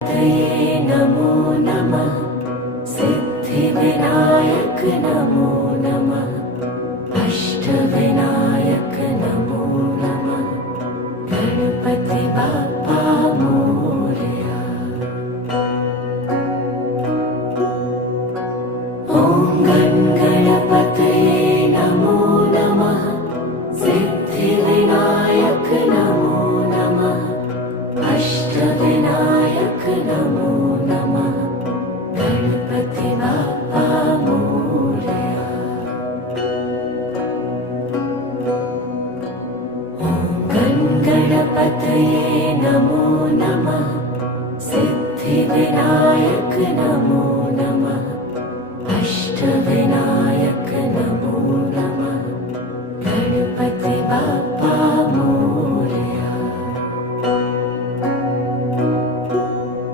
तये नमो नमः। सिद्धिविनायक नमो नमः। अष्टविनायक नमो नमः। गणपति बाप्पा मोरया। ॐ गणपतये नमो नमः। सिद्धिविनायक नमो नमः। अष्टविनायक नमो नमः। गणपति बाप्पा मोरया। ॐ गणपतये नमो नमः। सिद्धिविनायक नमो नमः।